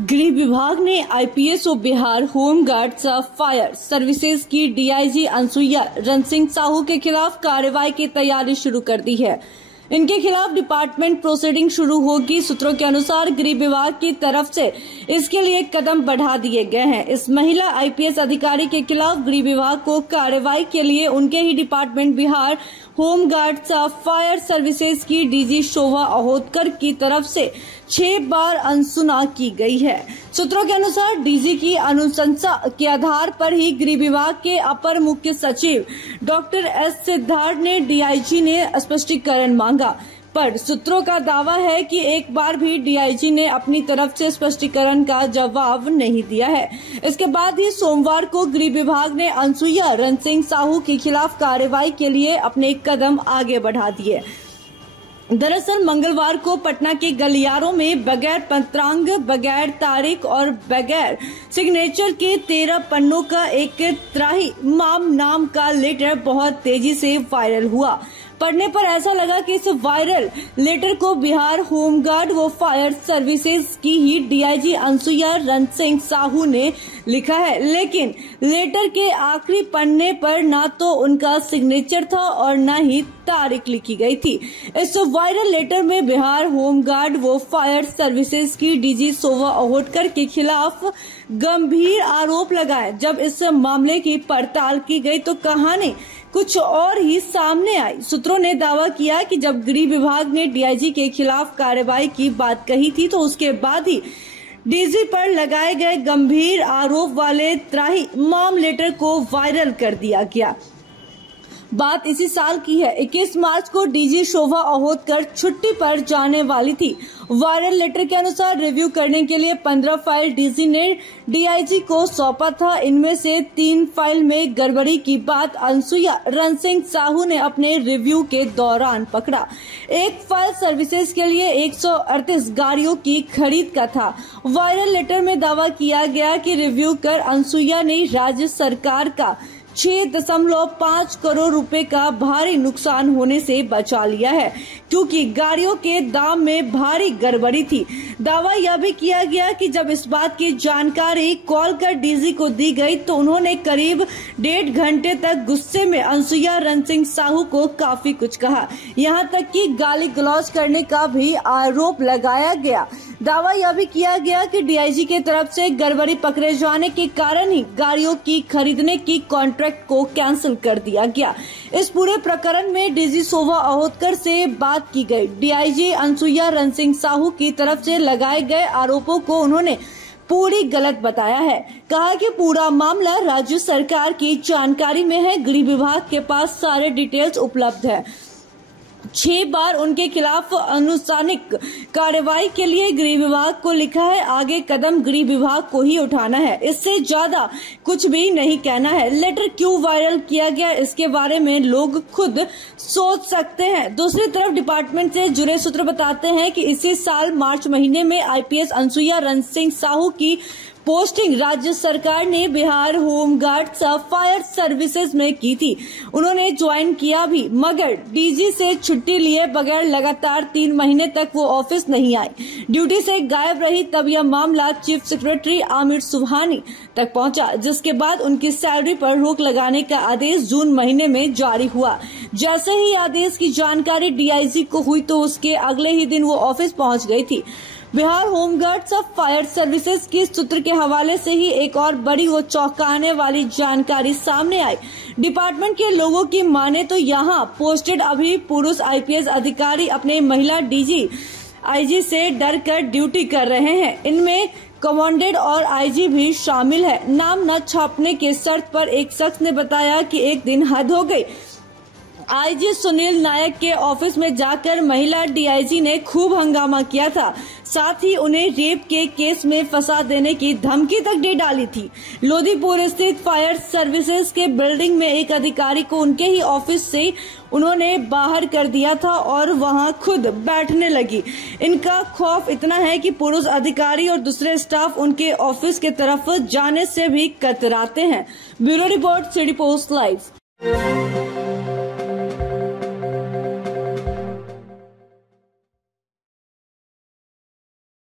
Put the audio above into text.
गृह विभाग ने आईपीएस और बिहार होमगार्ड फायर सर्विसेज की डीआईजी अनसुईया रण सिंह साहू के खिलाफ कार्रवाई की तैयारी शुरू कर दी है। इनके खिलाफ डिपार्टमेंट प्रोसीडिंग शुरू होगी। सूत्रों के अनुसार गृह विभाग की तरफ से इसके लिए कदम बढ़ा दिए गए हैं। इस महिला आईपीएस अधिकारी के खिलाफ गृह विभाग को कार्रवाई के लिए उनके ही department Bihar home guard fire services की डीजी शोभा अहोतकर की तरफ से 6 बार अनसुना की गई है। सूत्रों के अनुसार डीजी की अनुशंसा के आधार पर ही गृह विभाग के अपर मुख्य सचिव डॉक्टर एस सिद्धार्थ ने डीआईजी ने स्पष्टीकरण मांगा, पर सूत्रों का दावा है कि एक बार भी डीआईजी ने अपनी तरफ से स्पष्टीकरण का जवाब नहीं दिया है। इसके बाद ही सोमवार को गृह विभाग ने अनसुईया रण सिंह साहू के खिलाफ कार्रवाई के लिए अपने कदम आगे बढ़ा दिए। दरअसल मंगलवार को पटना के गलियारों में बगैर पत्रांग, बगैर तारीख और बगैर सिग्नेचर के 13 पन्नों का एक त्राही माम नाम का लेटर बहुत तेजी से वायरल हुआ। पढ़ने पर ऐसा लगा कि इस वायरल लेटर को बिहार होमगार्ड व फायर सर्विसेज की ही डीआईजी अनसुईया रण सिंह साहू ने लिखा है, लेकिन लेटर के आखिरी पन्ने पर ना तो उनका सिग्नेचर था और न ही तारीख लिखी गई थी। इस वायरल लेटर में बिहार होमगार्ड व फायर सर्विसेज की डीजी शोभा अहोतकर के खिलाफ गंभीर आरोप लगाए। जब इस मामले की पड़ताल की गई तो कहानी कुछ और ही सामने आई। सूत्रों ने दावा किया कि जब गृह विभाग ने डीआईजी के खिलाफ कार्रवाई की बात कही थी तो उसके बाद ही डीजी पर लगाए गए गंभीर आरोप वाले त्राही माम लेटर को वायरल कर दिया गया। बात इसी साल की है। 21 मार्च को डीजी शोभा अहोतकर छुट्टी पर जाने वाली थी। वायरल लेटर के अनुसार रिव्यू करने के लिए 15 फाइल डीजी ने डीआईजी को सौंपा था। इनमें से 3 फाइल में गड़बड़ी की बात अनसुईया रण सिंह साहू ने अपने रिव्यू के दौरान पकड़ा। एक फाइल सर्विसेज के लिए 138 गाड़ियों की खरीद का था। वायरल लेटर में दावा किया गया कि रिव्यू कर अनसुईया ने राज्य सरकार का 6.5 करोड़ रुपए का भारी नुकसान होने से बचा लिया है, क्योंकि गाड़ियों के दाम में भारी गड़बड़ी थी। दावा यह भी किया गया कि जब इस बात की जानकारी कॉल कर डीजी को दी गई तो उन्होंने करीब 1.5 घंटे तक गुस्से में अनसुईया रण सिंह साहू को काफी कुछ कहा, यहाँ तक कि गाली गलौज करने का भी आरोप लगाया गया। दावा यह भी किया गया कि डीआईजी के तरफ से गड़बड़ी पकड़े जाने के कारण ही गाड़ियों की खरीदने की कॉन्ट्रैक्ट को कैंसिल कर दिया गया। इस पूरे प्रकरण में डीजी शोभा अहोतकर से बात की गई। डीआईजी अनसुईया रण सिंह साहू की तरफ से लगाए गए आरोपों को उन्होंने पूरी गलत बताया है। कहा कि पूरा मामला राज्य सरकार की जानकारी में है, गृह विभाग के पास सारे डिटेल्स उपलब्ध है। 6 बार उनके खिलाफ अनुशासनिक कार्रवाई के लिए गृह विभाग को लिखा है। आगे कदम गृह विभाग को ही उठाना है, इससे ज्यादा कुछ भी नहीं कहना है। लेटर क्यों वायरल किया गया इसके बारे में लोग खुद सोच सकते हैं। दूसरी तरफ डिपार्टमेंट से जुड़े सूत्र बताते हैं कि इसी साल मार्च महीने में आईपीएस अनसुईया रण सिंह साहू की पोस्टिंग राज्य सरकार ने बिहार होमगार्ड फायर सर्विसेज में की थी। उन्होंने ज्वाइन किया भी, मगर डीजी से छुट्टी लिए बगैर लगातार 3 महीने तक वो ऑफिस नहीं आई, ड्यूटी से गायब रही। तब यह मामला चीफ सेक्रेटरी आमिर सुबहानी तक पहुंचा, जिसके बाद उनकी सैलरी पर रोक लगाने का आदेश जून महीने में जारी हुआ। जैसे ही आदेश की जानकारी डीआईजी को हुई तो उसके अगले ही दिन वो ऑफिस पहुंच गई थी। बिहार होमगार्ड फायर सर्विसेज के सूत्र के हवाले से ही एक और बड़ी व चौंकाने वाली जानकारी सामने आई। डिपार्टमेंट के लोगों की माने तो यहाँ पोस्टेड अभी पुरुष आईपीएस अधिकारी अपने महिला डीजी आईजी से डरकर ड्यूटी कर रहे हैं। इनमें कमांडेंट और आईजी भी शामिल है। नाम न छापने के शर्त पर एक शख्स ने बताया कि एक दिन हद हो गई। आईजी सुनील नायक के ऑफिस में जाकर महिला डीआईजी ने खूब हंगामा किया था, साथ ही उन्हें रेप के केस में फंसा देने की धमकी तक दे डाली थी। लोधीपुर स्थित फायर सर्विसेज के बिल्डिंग में एक अधिकारी को उनके ही ऑफिस से उन्होंने बाहर कर दिया था और वहां खुद बैठने लगी। इनका खौफ इतना है कि पुरुष अधिकारी और दूसरे स्टाफ उनके ऑफिस के तरफ जाने से भी कतराते हैं। Bureau report, city post live.